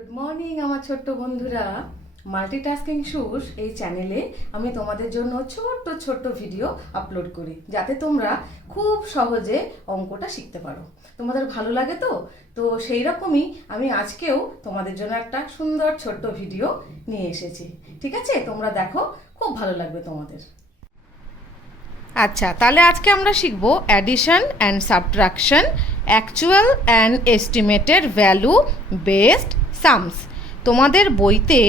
Good morning আমার ছোট্ট বন্ধুরা, মাল্টিটাস্কিং সুস এই চ্যানেলে আমি তোমাদের জন্য ছোট্ট ছোট্ট ভিডিও আপলোড করি যাতে তোমরা খুব সহজে অঙ্কটা শিখতে পারো। তোমাদের ভালো লাগে তো তো সেই রকমই আমি আজকেও তোমাদের জন্য একটা সুন্দর ছোট্ট ভিডিও নিয়ে এসেছি। ঠিক আছে, তোমরা দেখো, খুব ভালো লাগবে তোমাদের। আচ্ছা, তাহলে আজকে আমরা শিখব addition and subtraction, actual and estimated value based sums. তোমাদের বইতে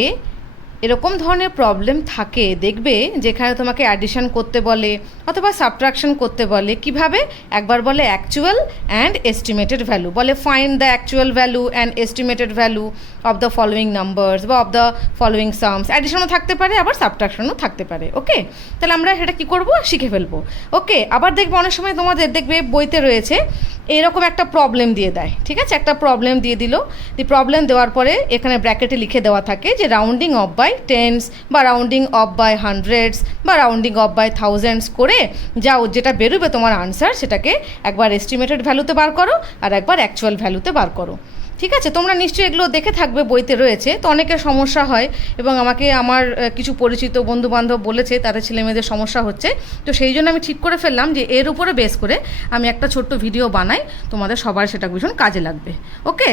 এরকম ধরনের প্রবলেম থাকে, দেখবে যেখানে তোমাকে অ্যাডিশন করতে বলে অথবা সাবট্রাকশন করতে বলে। কিভাবে? একবার বলে অ্যাকচুয়াল অ্যান্ড এস্টিমেটেড ভ্যালু, বলে find the actual value and estimated value of the following numbers বা অফ দ্য ফলোয়িং সামস। অ্যাডিশনও থাকতে পারে, আবার সাবট্রাকশনও থাকতে পারে। ওকে, তাহলে আমরা সেটা কী করবো, শিখে ফেলবো। ওকে, আবার দেখবে অনেক সময় তোমাদের দেখবে বইতে রয়েছে এরকম একটা প্রবলেম দিয়ে দেয়। ঠিক আছে, একটা প্রবলেম দিয়ে দিল, প্রবলেম দেওয়ার পরে এখানে ব্র্যাকেটে লিখে দেওয়া থাকে যে রাউন্ডিং অফ বাই টেন্স বা রাউন্ডিং অফ বাই হান্ড্রেডস বা রাউন্ডিং অফ বাই থাউজেন্ডস করে যাও, যেটা বেরোবে তোমার আনসার সেটাকে একবার এস্টিমেটেড ভ্যালুতে বার করো আর একবার অ্যাকচুয়াল ভ্যালুতে বার করো। ঠিক আছে, তোমরা নিশ্চয়ই এগুলো দেখে থাকবে, বইতে রয়েছে। তো অনেকের সমস্যা হয় এবং আমাকে আমার কিছু পরিচিত বন্ধুবান্ধব বলেছে তাদের ছেলেমেয়েদের সমস্যা হচ্ছে। তো সেই জন্য আমি ঠিক করে ফেললাম যে এর উপরে বেস করে আমি একটা ছোট্ট ভিডিও বানাই, তোমাদের সবার সেটা ভীষণ কাজে লাগবে। ওকে,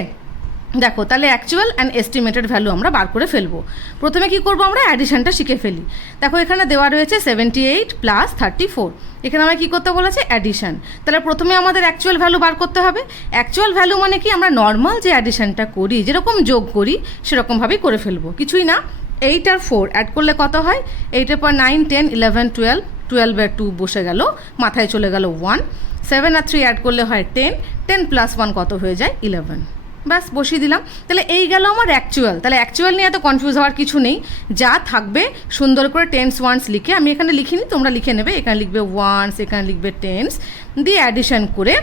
দেখো, তাহলে অ্যাকচুয়াল অ্যান্ড এস্টিমেটেড ভ্যালু আমরা বার করে ফেলবো। প্রথমে কি করব, আমরা অ্যাডিশনটা শিখে ফেলি। দেখো এখানে দেওয়া রয়েছে 78 প্লাস 34। এখানে আমরা কী করতে বলেছে, অ্যাডিশন। তাহলে প্রথমে আমাদের অ্যাকচুয়াল ভ্যালু বার করতে হবে। অ্যাকচুয়াল ভ্যালু মানে কি, আমরা নর্মাল যে অ্যাডিশনটা করি, যেরকম যোগ করি সেরকমভাবেই করে ফেলবো, কিছুই না। 8 আর 4 অ্যাড করলে কত হয়? 8-এর পর 9, 10, 11, 12, 12-এর 2 বসে গেল, মাথায় চলে গেল 1। 7 আর 3 অ্যাড করলে হয় 10, 10 প্লাস 1 কত হয়ে যায়? 11। ব্যাস, বসিয়ে দিলাম। তাহলে এই গেল আমার অ্যাকচুয়াল। তাহলে অ্যাকচুয়াল নিয়ে এত কনফিউজ হওয়ার কিছু নেই, যা থাকবে সুন্দর করে টেন্স ওয়ান্স লিখে, আমি এখানে লিখিনি, তোমরা লিখে নেবে। এখানে লিখবে ওয়ান্স, এখানে লিখবে টেন্স, দিয়ে অ্যাডিশন করে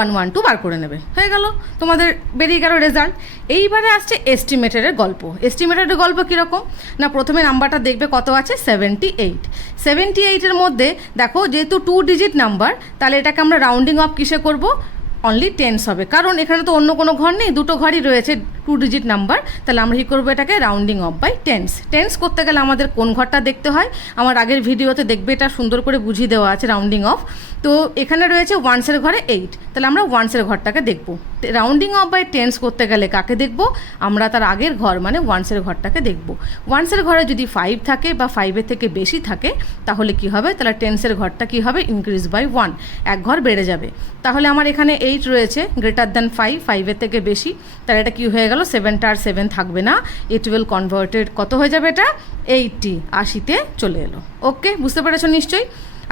1, 1, 2 বার করে নেবে। হয়ে গেল, তোমাদের বেরিয়ে গেল রেজাল্ট। এইবারে আসছে এস্টিমেটেডের গল্প। এস্টিমেটেডের গল্প কীরকম না, প্রথমে নাম্বারটা দেখবে কত আছে, 78। 78-এর মধ্যে দেখো যেহেতু 2 ডিজিট নাম্বার, তাহলে এটাকে আমরা রাউন্ডিং অফ কিসে করব, অনলি টেন্স হবে, কারণ এখানে তো অন্য কোনো ঘর নেই, দুটো ঘরই রয়েছে 2 ডিজিট নাম্বার। তাহলে আমরা কী করবো, এটাকে rounding off by tens. Tens করতে গেলে আমাদের কোন ঘরটা দেখতে হয়, আমার আগের ভিডিওতে দেখবে, এটা সুন্দর করে বুঝিয়ে দেওয়া আছে রাউন্ডিং অফ। তো এখানে রয়েছে ওয়ান্সের ঘরে 8, তাহলে আমরা ওয়ান্সের ঘরটাকে দেখব। রাউন্ডিং অফ বাই টেন্স করতে গেলে কাকে দেখব, আমরা তার আগের ঘর মানে ওয়ান্সের ঘরটাকে দেখব। ওয়ান্সের ঘরে যদি 5 থাকে বা 5-এর থেকে বেশি থাকে তাহলে কি হবে, তাহলে টেন্সের ঘরটা কি হবে, ইনক্রিজ বাই 1, এক ঘর বেড়ে যাবে। তাহলে আমার এখানে 8 রয়েছে, গ্রেটার দ্যান 5, 5-এর থেকে বেশি, তাহলে এটা কি হয়ে গেল, 7টা আর 7 থাকবে না, it will converted কত হয়ে যাবে, এটা 80, 80-তে চলে এলো। ওকে, বুঝতে পেরেছো নিশ্চয়ই।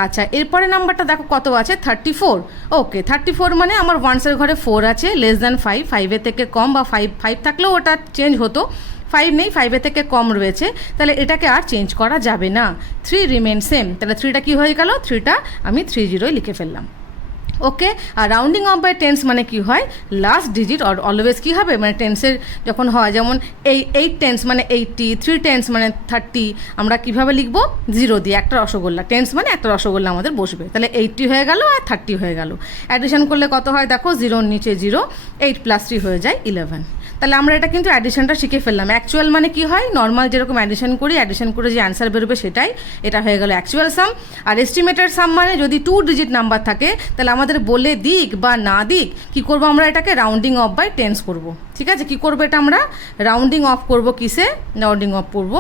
আচ্ছা, এরপরে নাম্বারটা দেখো কত আছে, 34। ওকে, 34 মানে আমার ওয়ান্সের ঘরে 4 আছে, লেস দ্যান 5, 5-এর থেকে কম, বা 5 থাকলেও ওটা চেঞ্জ হতো, 5 নেই, 5-এর থেকে কম রয়েছে, তাহলে এটাকে আর চেঞ্জ করা যাবে না। 3 রিমেন সেম, তাহলে 3টা কি হয়ে গেল, 3টা আমি 30 লিখে ফেললাম। ওকে, আর রাউন্ডিং অফ বাই টেন্স মানে কি হয়, লাস্ট ডিজিট অলওয়েজ কী হবে, মানে টেন্সের যখন হয়, যেমন 8 টেন্স মানে 80, 3 টেন্স মানে 30, আমরা কিভাবে লিখবো, 0 দিয়ে, একটা রসগোল্লা, টেন্স মানে একটা রসগোল্লা আমাদের বসবে, তাহলে 80 হয়ে গেল আর 30 হয়ে গেল। অ্যাডিশন করলে কত হয় দেখো, 0-র নিচে 0, 8 + 3 হয়ে যায় 11। তাহলে আমরা এটা কিন্তু অ্যাডিশনটা শিখে ফেললাম। অ্যাকচুয়াল মানে কি হয়, নর্মাল যেরকম অ্যাডিশন করি, অ্যাডিশন করে যে অ্যান্সার বেরোবে সেটাই, এটা হয়ে গেল অ্যাকচুয়াল সাম। আর এস্টিমেটেড সাম মানে যদি 2 ডিজিট নাম্বার থাকে, তাহলে আমাদের বলে দিক বা না দিক কী করবো, আমরা এটাকে রাউন্ডিং অফ বাই টেন্স করব। ঠিক আছে, কী করবো, এটা আমরা রাউন্ডিং অফ করব কিসে, রাউন্ডিং অফ করব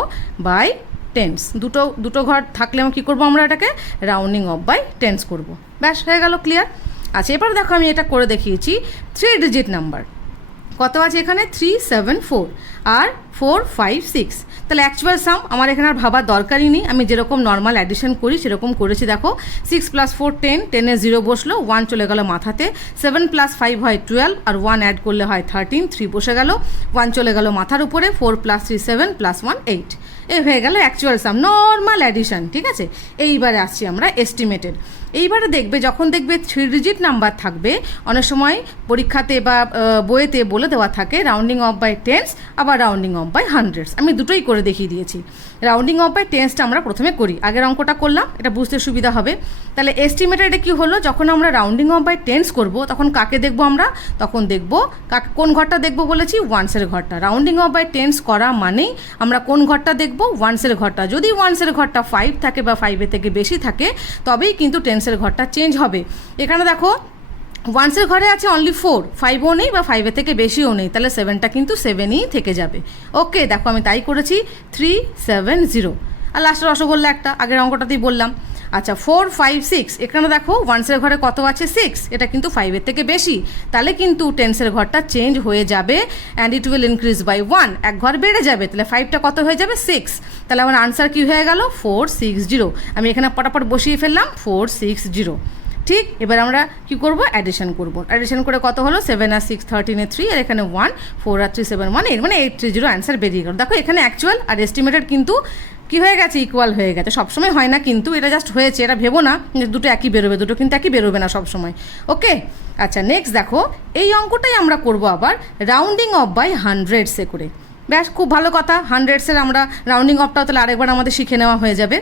বাই টেন্স। দুটো ঘর থাকলে আমরা কী করবো, আমরা এটাকে রাউন্ডিং অফ বাই টেন্স করব। ব্যাস, হয়ে গেল, ক্লিয়ার। আচ্ছা, এবার দেখো আমি এটা করে দেখিয়েছি 3 ডিজিট নাম্বার। কত আছে এখানে, 3, 7, 4 আর 4, 5, 6। তাহলে অ্যাকচুয়াল সাম আমার এখানে আর ভাবার দরকারই নেই, আমি যেরকম নর্মাল অ্যাডিশন করি সেরকম করেছি। দেখো 6 + 4 10, 10-এ 0 বসলো, 1 চলে গেল মাথাতে, 7 + 5 হয় 12, আর 1 অ্যাড করলে হয় 13, 3 বসে গেল, 1 চলে গেল মাথার উপরে, 4 + 3 7 + 1 8। এই হয়ে গেল অ্যাকচুয়াল সাম, নর্মাল অ্যাডিশন। ঠিক আছে, এইবারে আসছি আমরা এস্টিমেটেড। এইবারে দেখবে যখন দেখবে 3 ডিজিট নাম্বার থাকবে, অনেক সময় পরীক্ষাতে বা বইয়েতে বলে দেওয়া থাকে রাউন্ডিং অফ বাই টেন্স আবার রাউন্ডিং অফ বাই হান্ড্রেডস। আমি দুটোই করে দেখিয়ে দিয়েছি। রাউন্ডিং অফ বাই টেন্সটা আমরা প্রথমে করি, আগের অঙ্কটা করলাম, এটা বুঝতে সুবিধা হবে। তাহলে এস্টিমেটেডে কী হলো, যখন আমরা রাউন্ডিং অফ বাই টেন্স করব তখন কাকে দেখব আমরা, তখন দেখব কোন ঘরটা দেখব বলেছি, ওয়ান্সের ঘরটা। রাউন্ডিং অফ বাই টেন্স করা মানেই আমরা কোন ঘরটা দেখব, ওয়ান্সের ঘরটা। যদি ওয়ান্সের ঘরটা 5 থাকে বা 5-এর থেকে বেশি থাকে তবেই কিন্তু টেন্সের ঘরটা চেঞ্জ হবে। এখানে দেখো ওয়ান্সের ঘরে আছে অনলি 4, 5ও নেই বা 5-এর থেকে বেশিও নেই, তাহলে 7টা কিন্তু 7ই থেকে যাবে। ওকে, দেখো আমি তাই করেছি 370। আর লাস্টের রসগোল্লা একটা আগের অঙ্কটাতেই বললাম। আচ্ছা 4, 5, 6, এখানে দেখো ওয়ান্সের ঘরে কত আছে 6, এটা কিন্তু 5-এর থেকে বেশি, তাহলে কিন্তু টেন্সের ঘরটা চেঞ্জ হয়ে যাবে and it will increase by 1, এক ঘর বেড়ে যাবে। তাহলে 5টা কত হয়ে যাবে 6, তাহলে আমার আনসার কী হয়ে গেল 460। আমি এখানে পটাপট বসিয়ে ফেললাম 460। ঠিক, এবার আমরা কি করব, অ্যাডিশন করব। অ্যাডিশন করে কত হলো 7 আর 6 13 3, আর এখানে 1 4 আর 3 7 1 8, মানে 830 অ্যান্সার বেরিয়ে গেল। দেখো এখানে অ্যাকচুয়াল আর এস্টিমেটেড কিন্তু কি হয়ে গেছে, ইকুয়াল হয়ে গেছে। সবসময় হয় না কিন্তু, এটা জাস্ট হয়েছে, এটা ভেবো না যে দুটো একই বেরোবে, দুটো কিন্তু একই বেরোবে না সবসময়। ওকে, আচ্ছা নেক্সট দেখো এই অঙ্কটাই আমরা করব আবার রাউন্ডিং অফ বাই হান্ড্রেডসে করে। ব্যাস, খুব ভালো কথা, হান্ড্রেডসের আমরা রাউন্ডিং অফটাও তাহলে আরেকবার আমাদের শিখে নেওয়া হয়ে যাবে।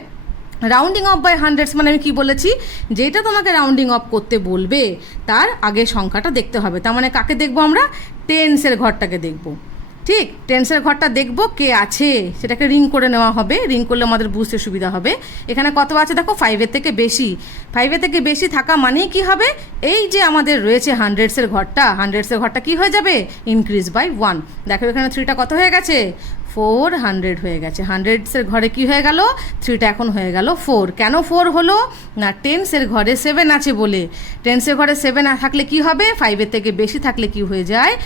রাউন্ডিং অফ বাই হান্ড্রেডস মানে আমি কী বলেছি, যেটা তোমাকে রাউন্ডিং অফ করতে বলবে তার আগে সংখ্যাটা দেখতে হবে। তার মানে কাকে দেখবো আমরা, টেন্সের ঘরটাকে দেখবো। ঠিক, টেন্সের ঘরটা দেখবো কে আছে, সেটাকে রিং করে নেওয়া হবে, রিং করলে আমাদের বুঝতে সুবিধা হবে। এখানে কত আছে দেখো 5-এর থেকে বেশি, 5-এর থেকে বেশি থাকা মানেই কি হবে, এই যে আমাদের রয়েছে হান্ড্রেডসের ঘরটা কি হয়ে যাবে, ইনক্রিজ বাই 1। দেখো এখানে 3টা কত হয়ে গেছে 400 হয়ে গেছে। হান্ড্রেডসের ঘরে কি হয়ে গেল, 3টা এখন হয়ে গেল 4। কেন 4 হলো না, টেন্সের ঘরে 7 আছে বলে। টেন্সের ঘরে 7 থাকলে কি হবে, 5-এর থেকে বেশি থাকলে কি হয়ে যায়,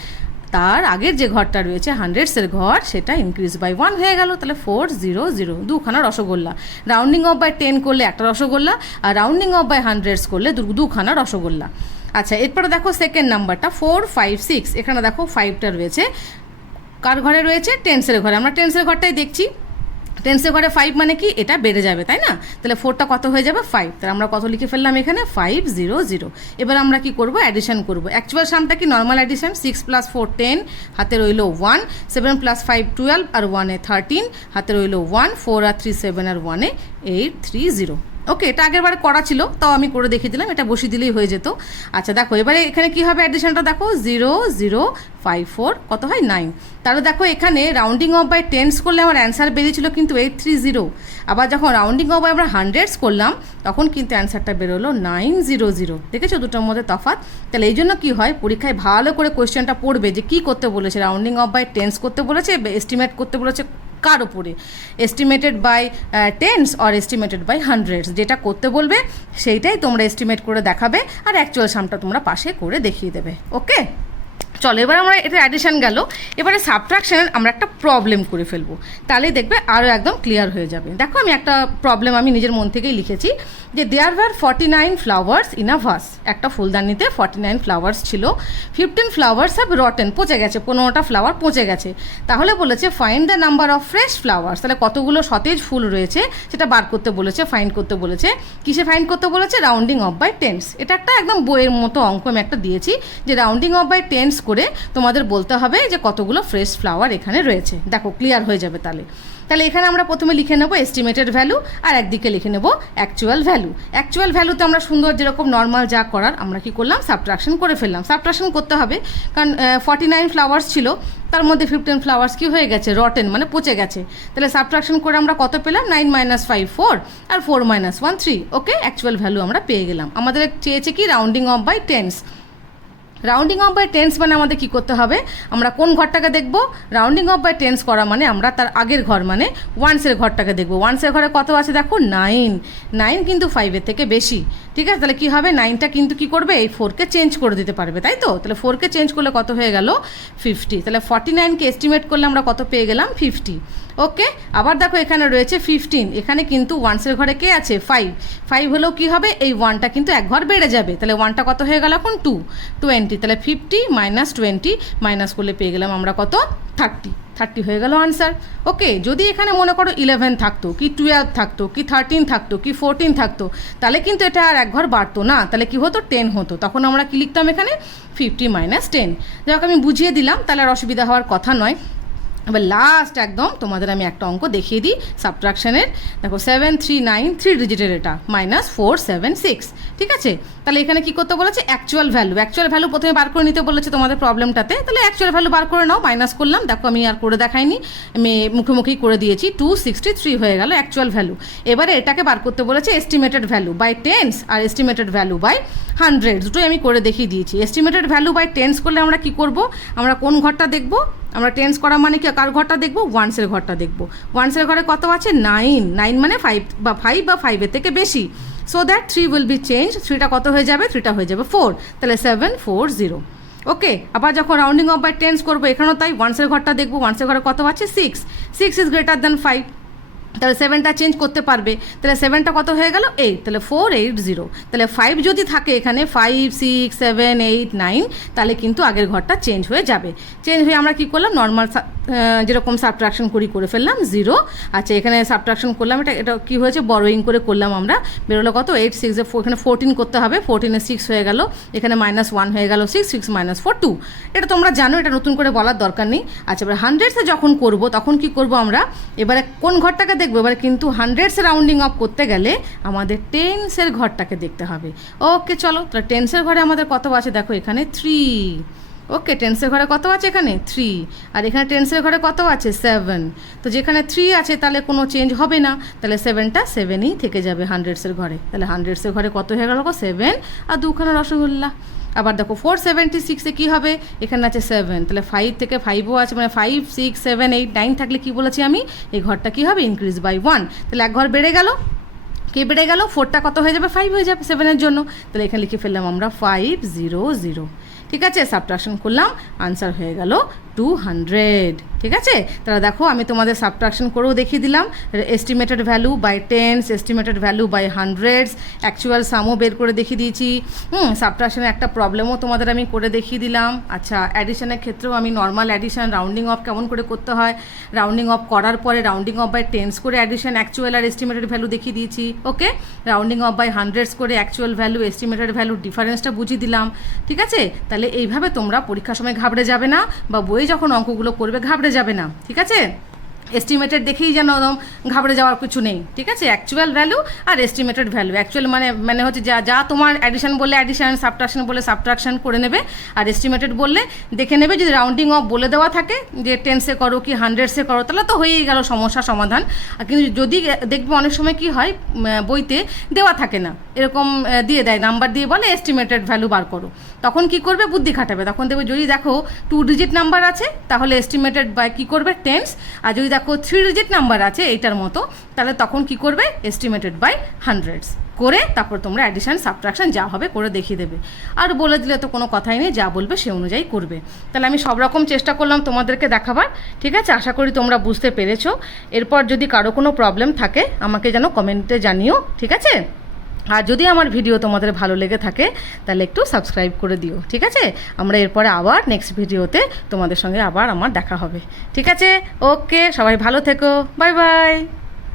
তার আগের যে ঘরটা রয়েছে হান্ড্রেডসের ঘর সেটা ইনক্রিজ বাই 1 হয়ে গেল। তাহলে 400, দুখানা রসগোল্লা। রাউন্ডিং অফ বাই 10 করলে একটা রসগোল্লা, আর রাউন্ডিং অফ বাই হান্ড্রেডস করলে দুখানা রসগোল্লা। আচ্ছা এরপরে দেখো সেকেন্ড নাম্বারটা 4, 5, 6, এখানে দেখো 5টা রয়েছে, কার ঘরে রয়েছে, টেন্সের ঘরে। আমরা টেন্সের ঘরটাই দেখছি, টেন্সের ঘরে 5 মানে কি, এটা বেড়ে যাবে তাই না, তাহলে 4টা কত হয়ে যাবে 5, তাহলে আমরা কত লিখে ফেললাম এখানে 500। এবার আমরা কি করব, অ্যাডিশন করব। অ্যাকচুয়াল সামটা কি, নর্মাল অ্যাডিশন, 6 + 4 10, হাতে রইল 1, 7 + 5 12, আর 1-এ 13, হাতে রইল 1, 4 আর 3 7, আর 1-এ 830। ওকে, এটা আগের বারে করা ছিল, তাও আমি করে দেখিয়ে দিলাম, এটা বসিয়ে দিলেই হয়ে যেত। আচ্ছা দেখো এবারে এখানে কি হবে, অ্যাডিশনটা দেখো 0 0 5 4 কত হয় 9। তাহলে দেখো এখানে রাউন্ডিং অফ বাই টেন্স করলে আমার অ্যান্সার বেরিয়েছিল কিন্তু 830, আবার যখন রাউন্ডিং অফ বাই আমরা হান্ড্রেডস করলাম তখন কিন্তু অ্যান্সারটা বেরোলো 900। দেখেছো দুটোর মধ্যে তফাৎ। তাহলে এই জন্য কী হয়, পরীক্ষায় ভালো করে কোয়েশ্চেনটা পড়বে যে কী করতে বলেছে, রাউন্ডিং অফ বাই টেন্স করতে বলেছে, এস্টিমেট করতে বলেছে কার ওপরে, estimated by tens or estimated by hundreds, যেটা করতে বলবে সেইটাই তোমরা এস্টিমেট করে দেখাবে, আর অ্যাকচুয়াল সামটা তোমরা পাশে করে দেখিয়ে দেবে। ওকে, চলো এবার আমরা এটা অ্যাডিশন গেল, এবারে সাবট্রাকশনের আমরা একটা প্রবলেম করে ফেলবো, তাহলেই দেখবে আরও একদম ক্লিয়ার হয়ে যাবে। দেখো আমি একটা প্রবলেম আমি নিজের মন থেকেই লিখেছি যে there were 49 flowers in a vase. একটা ফুলদানিতে 49 ফ্লাওয়ার্স ছিল, 15 ফ্লাওয়ার্স হ্যাভ রটেন, পচে গেছে, 15টা ফ্লাওয়ার পচে গেছে। তাহলে বলেছে find the number of fresh flowers, তাহলে কতগুলো সতেজ ফুল রয়েছে সেটা বার করতে বলেছে, ফাইন্ড করতে বলেছে। কিসে ফাইন্ড করতে বলেছে, রাউন্ডিং অফ বাই টেন্স। এটা একটা একদম বইয়ের মতো অঙ্ক আমি একটা দিয়েছি যে রাউন্ডিং অফ বাই টেন্স করে তোমাদের বলতে হবে যে কতগুলো ফ্রেশ ফ্লাওয়ার এখানে রয়েছে। দেখো ক্লিয়ার হয়ে যাবে। তাহলে এখানে আমরা প্রথমে লিখে নেবো এস্টিমেটেড ভ্যালু, আর একদিকে লিখে নেবো অ্যাকচুয়াল ভ্যালু। অ্যাকচুয়াল ভ্যালুতে আমরা সুন্দর যেরকম নর্মাল যা করার আমরা কি করলাম, সাবট্রাকশন করে ফেললাম। সাবট্রাকশন করতে হবে কারণ 49 ফ্লাওয়ার্স ছিল, তার মধ্যে 15 ফ্লাওয়ার্স কি হয়ে গেছে, রটেন মানে পচে গেছে। তাহলে সাবট্রাকশন করে আমরা কত পেলাম, 9 - 5 4, আর 4 - 1 3। ওকে, অ্যাকচুয়াল ভ্যালু আমরা পেয়ে গেলাম। আমাদের চেয়েছে কি, rounding off by tens. Rounding off by tens মানে আমাদের কী করতে হবে, আমরা কোন ঘরটাকে দেখব, রাউন্ডিং অফ বাই টেন্স করা মানে আমরা তার আগের ঘর মানে ওয়ান্সের ঘরটাকে দেখব। ওয়ান্সের ঘরে কত আছে দেখো 9, 9 কিন্তু 5-এর থেকে বেশি। ঠিক আছে, তাহলে কী হবে, 9টা কিন্তু কী করবে, এই 4কে চেঞ্জ করে দিতে পারবে, তাই তো। তাহলে 4কে চেঞ্জ করলে কত হয়ে গেল 50। তাহলে 49কে এস্টিমেট করলে আমরা কত পেয়ে গেলাম 50। ওকে, আবার দেখো এখানে রয়েছে 15, এখানে কিন্তু ওয়ান্সের ঘরে কে আছে 5, 5 হলেও কী হবে, এই 1টা কিন্তু এক ঘর বেড়ে যাবে। তাহলে 1টা কত হয়ে গেল এখন 20। তাহলে 50 - 20 মাইনাস করলে পেয়ে গেলাম আমরা কত 30 হয়ে গেল আনসার। ওকে, যদি এখানে মনে করো 11 থাকতো কি 12 থাকতো কি 13 থাকতো কি 14 থাকতো, তাহলে কিন্তু এটা আর এক ঘর বাড়তো না, তাহলে কি হতো 10 হতো। তখন আমরা কি লিখতাম এখানে 50 - 10। যাই হোক, আমি বুঝিয়ে দিলাম, তাহলে আর অসুবিধা হওয়ার কথা নয়। এবার লাস্ট একদম তোমাদের আমি একটা অঙ্ক দেখিয়ে দিই সাবট্রাকশনের। দেখো 739 3 ডিজিটের এটা -476, ঠিক আছে। তাহলে এখানে কি করতে বলেছে, অ্যাকচুয়াল ভ্যালু প্রথমে বার করে নিতে বলেছে তোমাদের প্রবলেমটাতে। তাহলে অ্যাকচুয়াল ভ্যালু বার করে নাও, মাইনাস করলাম। দেখো আমি আর করে দেখাইনি, আমি মুখোমুখি করে দিয়েছি। 263 হয়ে গেল অ্যাকচুয়াল ভ্যালু। এবারে এটাকে বার করতে বলেছে এস্টিমেটেড ভ্যালু বাই টেন্স আর এস্টিমেটেড ভ্যালু বাই হান্ড্রেড, দুটোই আমি করে দেখিয়ে দিয়েছি। এস্টিমেটেড ভ্যালু বাই টেন্স করলে আমরা কি করব, আমরা কোন ঘরটা দেখব, আমরা টেন্স করা মানে কি কার ঘরটা দেখব, ওয়ান্সের ঘরটা দেখব। ওয়ান্সের ঘরে কত আছে, 9 মানে 5 বা 5-এর থেকে বেশি। So that 3 will be change, 3টা কত হয়ে যাবে, 3টা হয়ে যাবে 4, তাহলে 740। ওকে, আবার যখন রাউন্ডিং অফ বাই টেন্স করবো এখানেও তাই, ওয়ান্সের ঘরটা দেখবো, ওয়ান্সের ঘরে কত আছে 6 ইজ গ্রেটার দ্যান 5, তাহলে 7টা চেঞ্জ করতে পারবে। তাহলে 7টা কত হয়ে গেল 8, তাহলে 480। তাহলে 5 যদি থাকে এখানে 5 6 7 8 9, তাহলে কিন্তু আগের ঘরটা চেঞ্জ হয়ে যাবে। চেঞ্জ হয়ে আমরা কি করলাম, নর্মাল যেরকম সাবট্রাকশন করে ফেললাম 0। আচ্ছা, এখানে সাবট্রাকশন করলাম, এটা কি হয়েছে, বড়োয়িং করে করলাম আমরা, বেরোলো কত 8 6 এখানে 14 করতে হবে, 14 6 হয়ে গেল, এখানে -1 হয়ে গেল 6 - 4 2। এটা তোমরা জানো, এটা নতুন করে বলার দরকার নেই। আচ্ছা, এবার হান্ড্রেডসে যখন করব তখন কি করব আমরা, এবারে কোন ঘরটাকে দেখবো, এবারে কিন্তু হান্ড্রেডসে রাউন্ডিং অফ করতে গেলে আমাদের টেন্সের ঘরটাকে দেখতে হবে। ওকে চলো, তাহলে টেন্সের ঘরে আমাদের কত আছে, দেখো এখানে 3। ওকে, টেন্সের ঘরে কত আছে এখানে 3, আর এখানে টেন্সের ঘরে কত আছে 7। তো যেখানে 3 আছে তাহলে কোনো চেঞ্জ হবে না, তাহলে 7টা 7ই থেকে যাবে হান্ড্রেডসের ঘরে। তাহলে হান্ড্রেডসের ঘরে কত হয়ে গেল, 7 আর 2খানা রসগোল্লা। আবার দেখো 476-এ কী হবে, এখানে আছে 7, তাহলে 5 থেকে 5ও আছে, মানে 5 6 7 8 9 থাকলে কি বলেছি আমি, এই ঘরটা কী হবে, ইনক্রিজ বাই 1, তাহলে এক ঘর বেড়ে গেল। কে বেড়ে গেল, 4টা কত হয়ে যাবে, 5 হয়ে যাবে 7-এর জন্য। তাহলে এখানে লিখে ফেললাম আমরা 500, ঠিক আছে। সাবট্রাকশন করলাম, আনসার হয়ে গেল 200, ঠিক আছে। তাহলে দেখো আমি তোমাদের সাবট্রাকশন করেও দেখিয়ে দিলাম, estimated value by tens, estimated value by hundreds, actual সামও বের করে দেখিয়ে দিয়েছি। সাবট্রাকশনের একটা প্রবলেমও তোমাদের আমি করে দেখিয়ে দিলাম। আচ্ছা, অ্যাডিশনের ক্ষেত্রেও আমি নর্মাল অ্যাডিশন রাউন্ডিং অফ কেমন করে করতে হয়, রাউন্ডিং অফ করার পরে রাউন্ডিং অফ বাই টেন্স করে অ্যাডিশন অ্যাকচুয়াল আর এস্টিমেটেড ভ্যালু দেখিয়ে দিয়েছি। ওকে, রাউন্ডিং অফ বাই হান্ড্রেডস করে অ্যাকচুয়াল ভ্যালু এস্টিমেটেড ভ্যালু ডিফারেন্সটা বুঝিয়ে দিলাম, ঠিক আছে। তাহলে এইভাবে তোমরা পরীক্ষার সময় ঘাবড়ে যাবে না, বা বইয়ে যখন অঙ্কগুলো করবে ঘাবড়ে যাবে না, ঠিক আছে। এস্টিমেটেড দেখেই যেন ঘাবড়ে যাওয়ার কিছু নেই, ঠিক আছে। অ্যাকচুয়াল ভ্যালু আর এস্টিমেটেড ভ্যালু, অ্যাকচুয়াল মানে হচ্ছে যা তোমার অ্যাডিশন বললে অ্যাডিশন, সাবট্রাকশন বললে সাবট্রাকশন করে নেবে, আর এস্টিমেটেড বললে দেখে নেবে যদি রাউন্ডিং অফ বলে দেওয়া থাকে যে টেন্সে করো কি হান্ড্রেডসে করো, তাহলে তো হয়েই গেল সমস্যা সমাধান। আর কিন্তু যদি দেখবে অনেক সময় কি হয়, বইতে দেওয়া থাকে না, এরকম দিয়ে দেয়, নাম্বার দিয়ে বলে এস্টিমেটেড ভ্যালু বার করো, তখন কি করবে, বুদ্ধি খাটাবে। তখন দেখবে যদি দেখো 2 ডিজিট নাম্বার আছে তাহলে এস্টিমেটেড বাই কী করবে, টেন্স, আর যদি দেখো 3 ডিজিট নাম্বার আছে এইটার মতো, তাহলে তখন কি করবে, এস্টিমেটেড বাই হান্ড্রেডস করে তারপর তোমরা অ্যাডিশন সাবট্রাকশন যা হবে করে দেখিয়ে দেবে। আর বলে দিলে তো কোনো কথাই নেই, যা বলবে সে অনুযায়ী করবে। তাহলে আমি সব রকম চেষ্টা করলাম তোমাদেরকে দেখাবার, ঠিক আছে। আশা করি তোমরা বুঝতে পেরেছো। এরপর যদি কারো কোনো প্রবলেম থাকে আমাকে যেন কমেন্টে জানিও, ঠিক আছে। আর যদি আমার ভিডিও তোমাদের ভালো লেগে থাকে তাহলে একটু সাবস্ক্রাইব করে দিও, ঠিক আছে। আমরা এরপরে আবার নেক্সট ভিডিওতে তোমাদের সঙ্গে আবার আমার দেখা হবে, ঠিক আছে। ওকে, সবাই ভালো থেকো, বাই বাই।